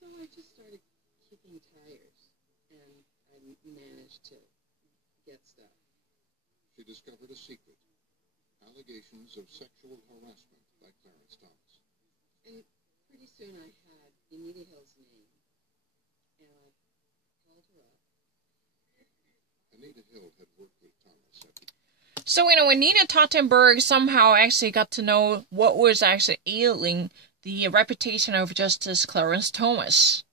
So I just started kicking tires, and I managed to get stuff. She discovered a secret. Allegations of sexual harassment by Clarence Thomas. And pretty soon I had Anita Hill's name, and I called her up. Anita Hill had worked with Thomas at the... So, Anita Tottenberg somehow actually got to know what was actually ailing the reputation of Justice Clarence Thomas.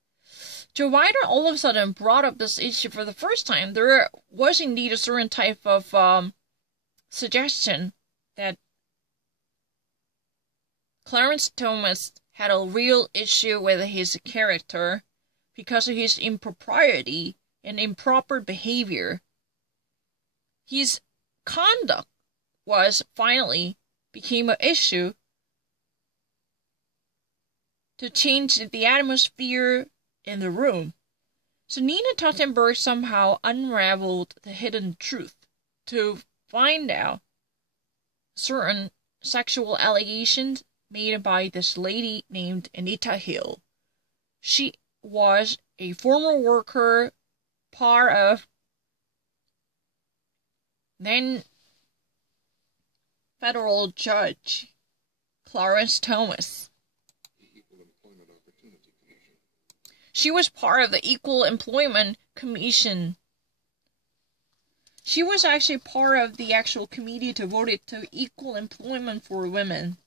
Joe Biden all of a sudden brought up this issue for the first time. There was indeed a certain type of suggestion that Clarence Thomas had a real issue with his character because of his impropriety and improper behavior. His conduct became an issue to change the atmosphere in the room. So Nina Tottenberg somehow unraveled the hidden truth to find out certain sexual allegations made by this lady named Anita Hill. She was a former worker, part of then federal judge Clarence Thomas. She was part of the Equal Employment Commission. She was actually part of the actual committee devoted to equal employment for women.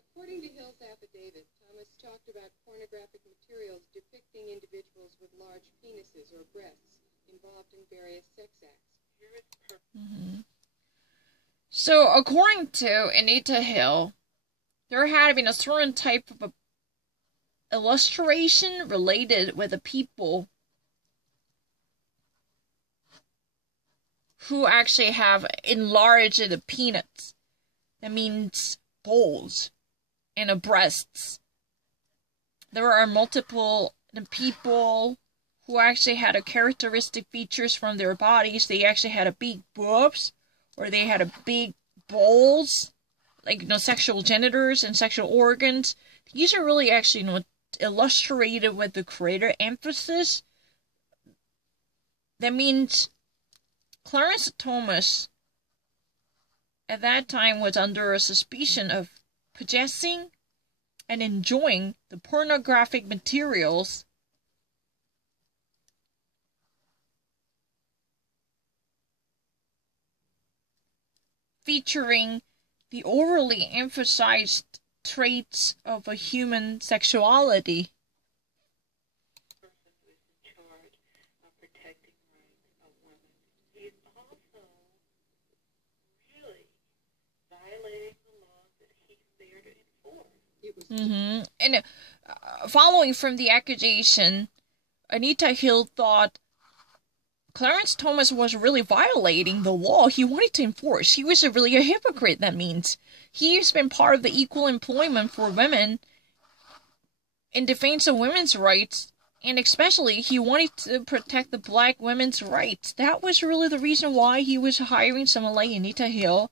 According to Hill's affidavit, Thomas talked about pornographic materials depicting individuals with large penises or breasts involved in various sex acts. Mm-hmm. So, according to Anita Hill, there had been a certain type of illustration related with the people who actually have enlarged the penis. That means balls and breasts. There are multiple people who actually had a characteristic features from their bodies. They actually had a big boobs, or they had a big balls, like sexual genitals and sexual organs. These are really actually illustrated with the greater emphasis. That means Clarence Thomas at that time was under a suspicion of possessing and enjoying the pornographic materials featuring the overly emphasized traits of a human sexuality. And following from the accusation, Anita Hill thought Clarence Thomas was really violating the law he wanted to enforce. He was really a hypocrite, that means. He's been part of the equal employment for women in defense of women's rights, and especially he wanted to protect the black women's rights. That was really the reason why he was hiring someone like Anita Hill.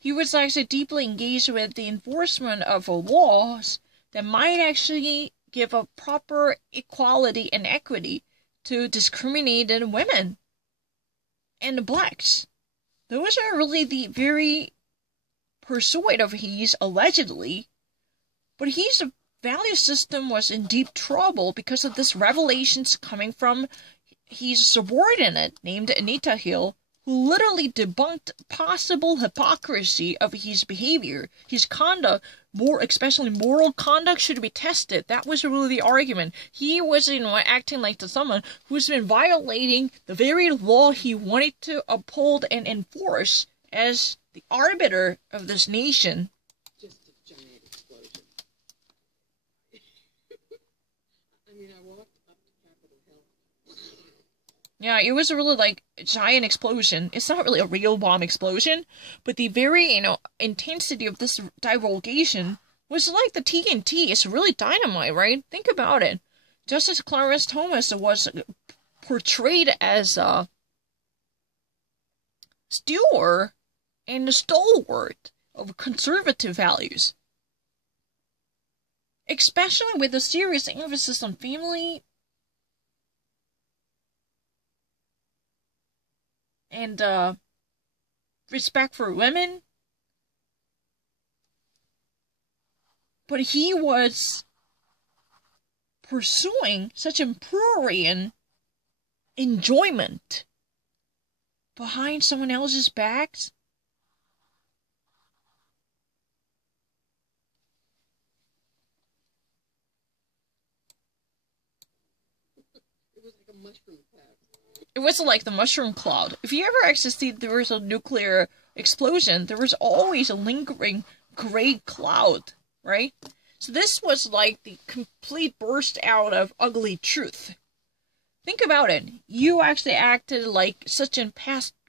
He was actually deeply engaged with the enforcement of laws that might actually give a proper equality and equity to discriminated women and the blacks. Those are really the very pursuit of his, allegedly. But his value system was in deep trouble because of this revelations coming from his subordinate named Anita Hill, who literally debunked possible hypocrisy of his behavior. His conduct, especially moral conduct, should be tested. That was really the argument. He was, acting like someone who's been violating the very law he wanted to uphold and enforce as the arbiter of this nation. Just a giant explosion. I walked up to Capitol Hill. Yeah, it was really like a giant explosion. It's not really a real bomb explosion, but the very, intensity of this divulgation was like the TNT. It's really dynamite, right? Think about it. Justice Clarence Thomas was portrayed as a steward and a stalwart of conservative values. especially with a serious emphasis on family and respect for women. But he was pursuing such empyrean enjoyment behind someone else's backs. It was like a mushroom cloud. It was like the mushroom cloud. If you ever actually see there was a nuclear explosion, there was always a lingering gray cloud, right? So this was like the complete burst out of ugly truth. Think about it. You actually acted like such a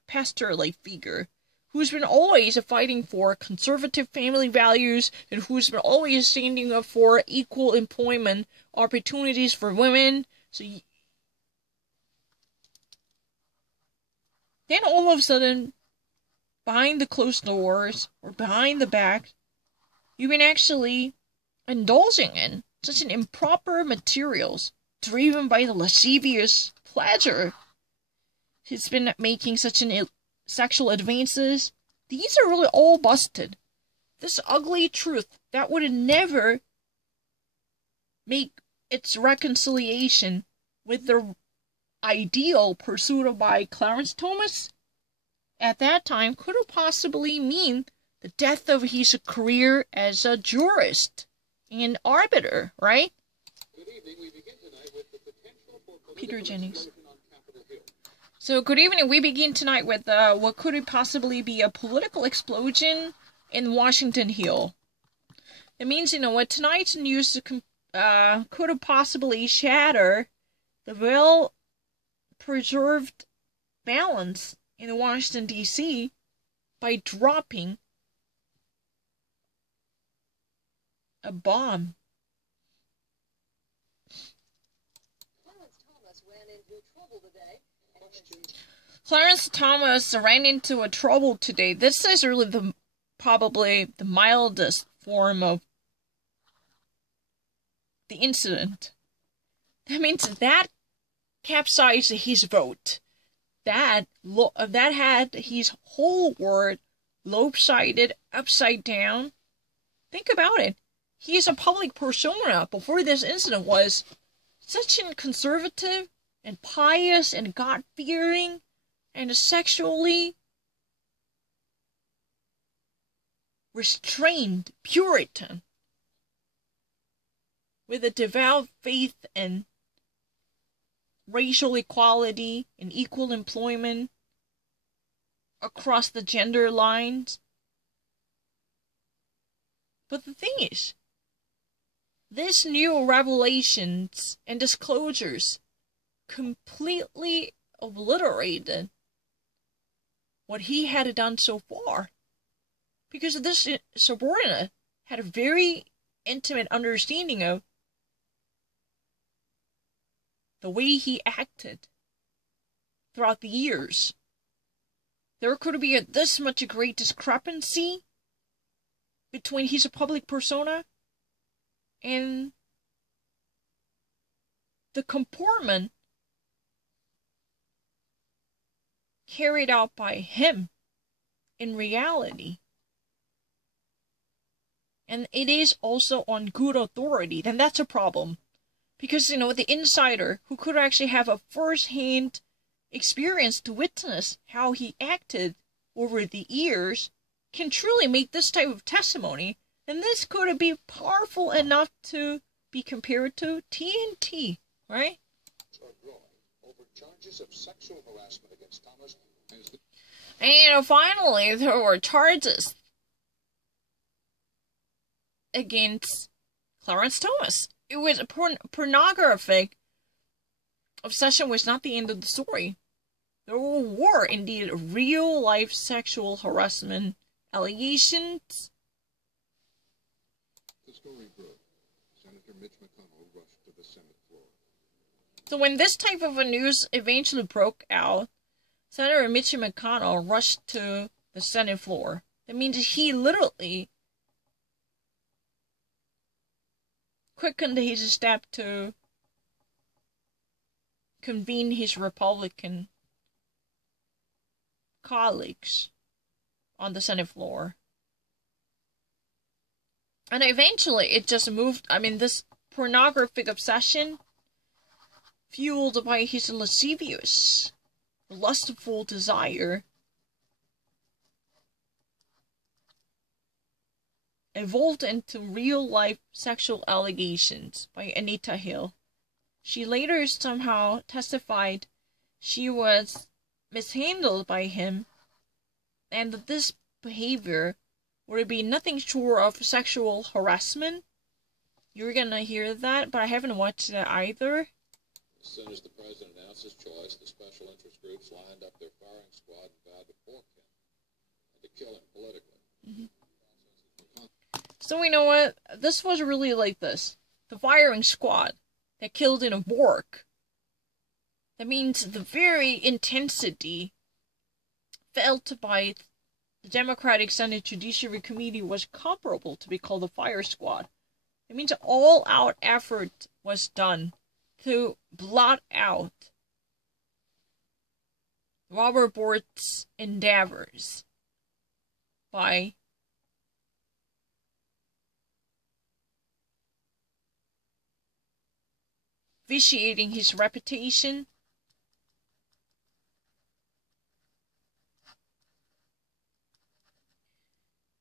pastor-like figure who's been always fighting for conservative family values and who's been always standing up for equal employment opportunities for women. So then all of a sudden, behind the closed doors or behind the back, you've been actually indulging in such an improper materials driven by the lascivious pleasure. He's been making such an sexual advances. These are really all busted. This ugly truth that would never make its reconciliation with the ideal pursued by Clarence Thomas at that time could have possibly mean the death of his career as a jurist and arbiter, right? Good evening. We begin tonight with the potential for Peter Jennings. on Capitol Hill. So, good evening. We begin tonight with what could possibly be a political explosion in Washington Hill. It means, what tonight's news could have possibly shatter the well-preserved balance in Washington, D.C. by dropping a bomb. Clarence Thomas ran into a trouble today. This is really probably the mildest form of the incident. That means that capsized his vote. That had his whole world lopsided, upside down. Think about it. He is a public persona before this incident was such a conservative and pious and God-fearing and a sexually restrained Puritan with a devout faith and racial equality and equal employment across the gender lines. But the thing is, this new revelations and disclosures completely obliterated what he had done so far. Because this subordinate had a very intimate understanding of the way he acted throughout the years. There could be this much a great discrepancy between his public persona and the comportment carried out by him in reality. And it is also on good authority. Then that's a problem. Because, the insider who could actually have a first-hand experience to witness how he acted over the years can truly make this type of testimony. And this could be powerful enough to be compared to TNT, right? Over charges of sexual harassment against Thomas. And finally, there were charges against Clarence Thomas. It was a pornographic obsession was not the end of the story. There were indeed real-life sexual harassment allegations. The story broke. Senator Mitch McConnell rushed to the Senate floor. So when this type of a news eventually broke out, Senator Mitch McConnell rushed to the Senate floor. That means he literally quickened his step to convene his Republican colleagues on the Senate floor. And eventually it just moved, this pornographic obsession, fueled by his lascivious, lustful desire, evolved into real-life sexual allegations by Anita Hill. She later somehow testified she was mishandled by him, and that this behavior would be nothing short of sexual harassment. You're gonna hear that, but I haven't watched it either. As soon as the president announced his choice, the special interest groups lined up their firing squad and vowed to pork him and to kill him politically. Mm-hmm. So you know what? This was really like this. The firing squad that killed in a Bork. That means the very intensity felt by the Democratic Senate Judiciary Committee was comparable to be called the fire squad. It means all-out effort was done to blot out Robert Bork's endeavors by vitiating his reputation,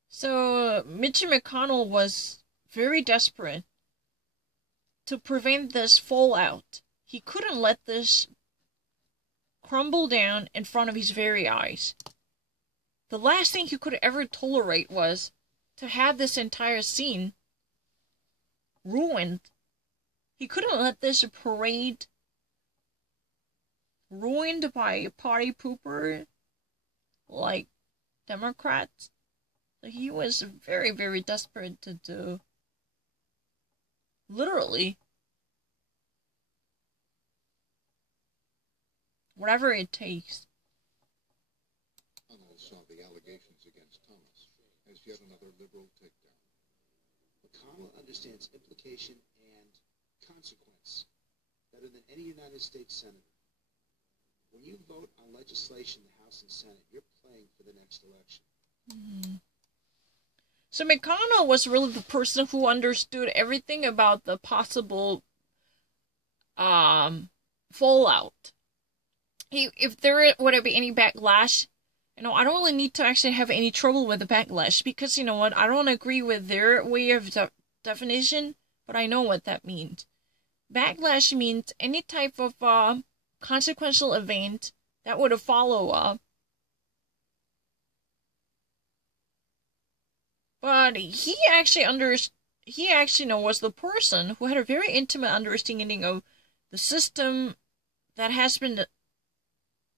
so Mitch McConnell was very desperate to prevent this fallout. He couldn't let this crumble down in front of his very eyes. The last thing he could ever tolerate was to have this entire scene ruined. He couldn't let this parade ruined by a party pooper like Democrats. So he was very, very desperate to do literally whatever it takes. McConnell saw the allegations against Thomas as yet another liberal takedown. McConnell understands implication and consequence better than any United States senator. When you vote on legislation in the House and Senate, you're playing for the next election. Mm-hmm. So McConnell was really the person who understood everything about the possible fallout. If there would be any backlash, I don't really need to actually have any trouble with the backlash, because you know what, I don't agree with their way of definition, but I know what that means. Backlash means any type of consequential event that would follow up. But he actually was the person who had a very intimate understanding of the system that has been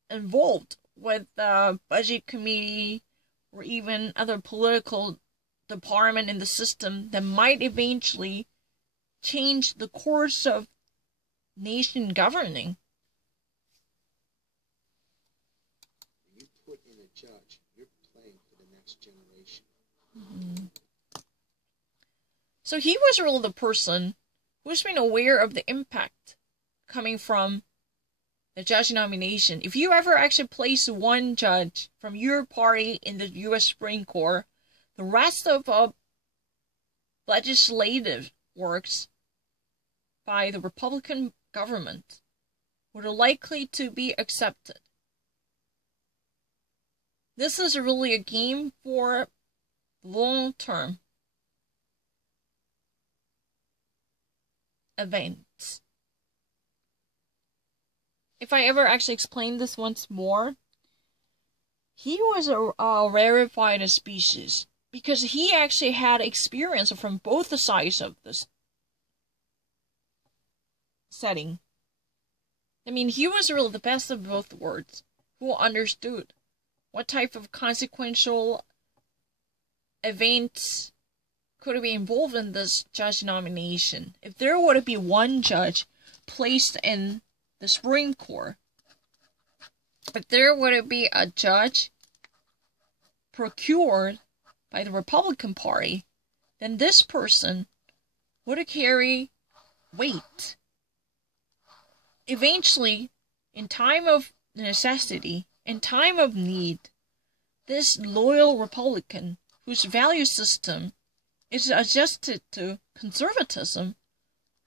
involved with the budget committee or even other political department in the system that might eventually change the course of nation governing. When you put in a judge, you're playing for the next generation. Mm-hmm. So he was really the person who's been aware of the impact coming from the judge nomination. If you ever actually place one judge from your party in the U.S. Supreme Court, the rest of legislative works by the Republican government would likely to be accepted. This is really a game for long-term events. If I ever actually explain this once more, he was a rarefied species because he actually had experience from both sides of this setting. I mean, he was really the best of both worlds, who understood what type of consequential events could be involved in this judge nomination. If there were to be one judge placed in the Supreme Court, if there were to be a judge procured by the Republican Party, then this person would carry weight. Eventually, in time of necessity, in time of need, this loyal Republican, whose value system is adjusted to conservatism,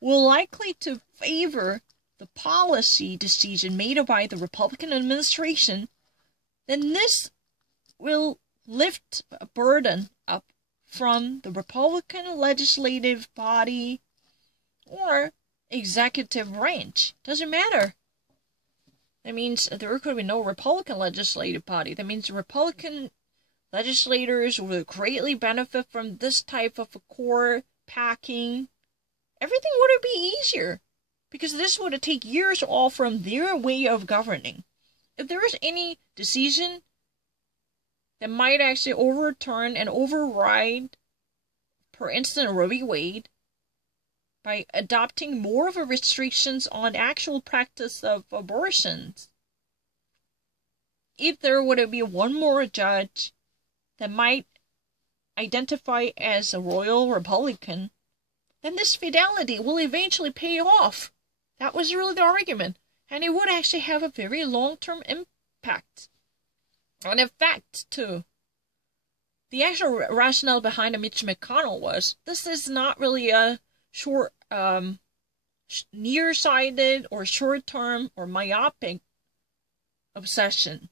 will likely to favor the policy decision made by the Republican administration, then this will lift a burden up from the Republican legislative body or executive branch. Doesn't matter. That means there could be no Republican legislative body. That means Republican legislators will greatly benefit from this type of core packing. Everything would be easier, because this would take years off from their way of governing. If there is any decision that might actually overturn and override, for instance, Roe v. Wade, by adopting more of a restrictions on actual practice of abortions, if there would be one more judge that might identify as a royal Republican, then this fidelity will eventually pay off. That was really the argument. And it would actually have a very long-term impact. And in fact, too, the actual rationale behind Mitch McConnell was, this is not really a short, nearsighted or short-term or myopic obsession,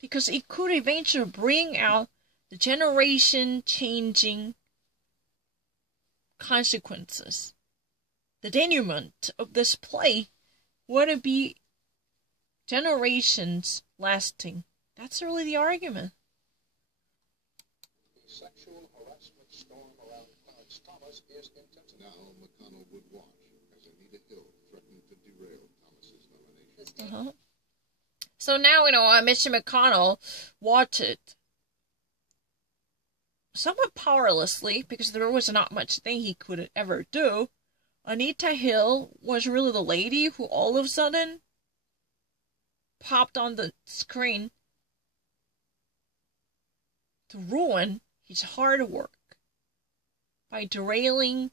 because it could eventually bring out the generation-changing consequences. The denouement of this play would be generations lasting. That's really the argument. The sexual harassment storm around Clarence Thomas is intense. Now McConnell would watch as Anita Hill threatened to derail Thomas's nomination. So now, Mitch McConnell watched it somewhat powerlessly, because there was not much thing he could ever do. Anita Hill was really the lady who all of a sudden popped on the screen to ruin his hard work by derailing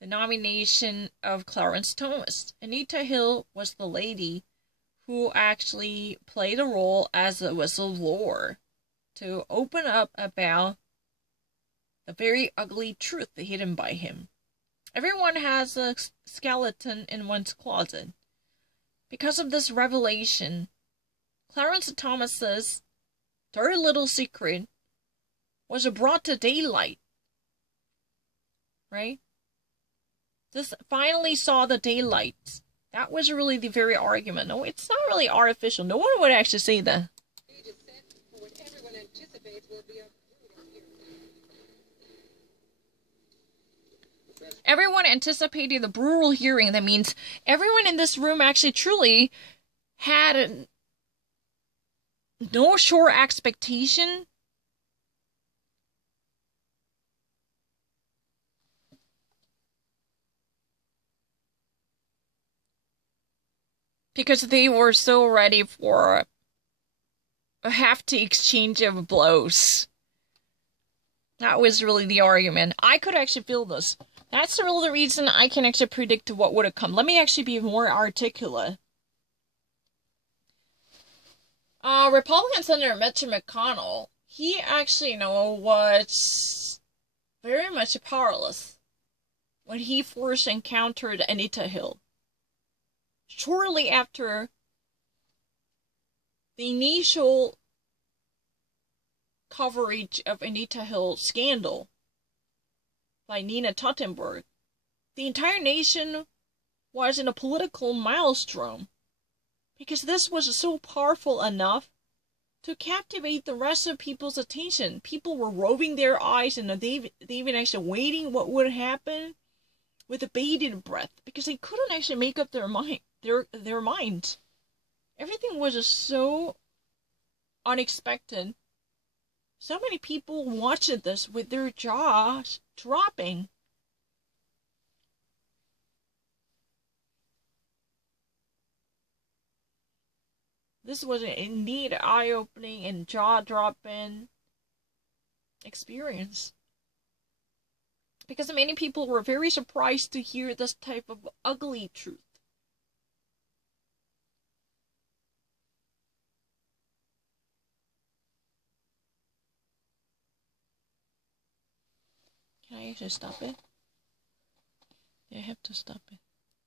the nomination of Clarence Thomas. Anita Hill was the lady who actually played a role as a whistleblower to open up about the very ugly truth hidden by him. Everyone has a skeleton in one's closet. Because of this revelation, Clarence Thomas's dirty little secret was brought to daylight. Right? This finally saw the daylight. That was really the very argument. No, it's not really artificial. No one would actually say that. He just said what everyone anticipates will be a brutal hearing. Everyone anticipated the brutal hearing. That means everyone in this room actually truly had no sure expectation because they were so ready for a hefty exchange of blows. That was really the argument. I could actually feel this. That's really the reason I can actually predict what would have come. Let me actually be more articulate. Republican Senator Mitch McConnell, he actually, was very much powerless when he first encountered Anita Hill. Shortly after the initial coverage of Anita Hill's scandal by Nina Tottenberg, the entire nation was in a political maelstrom, because this was so powerful enough to captivate the rest of people's attention. People were rolling their eyes, and they even actually waiting what would happen with a bated breath, because they couldn't actually make up their mind. Their minds. Everything was just so unexpected. So many people watched this with their jaws dropping. This was an indeed eye-opening and jaw-dropping experience. Because many people were very surprised to hear this type of ugly truth. Can I just stop it? Yeah, I have to stop it.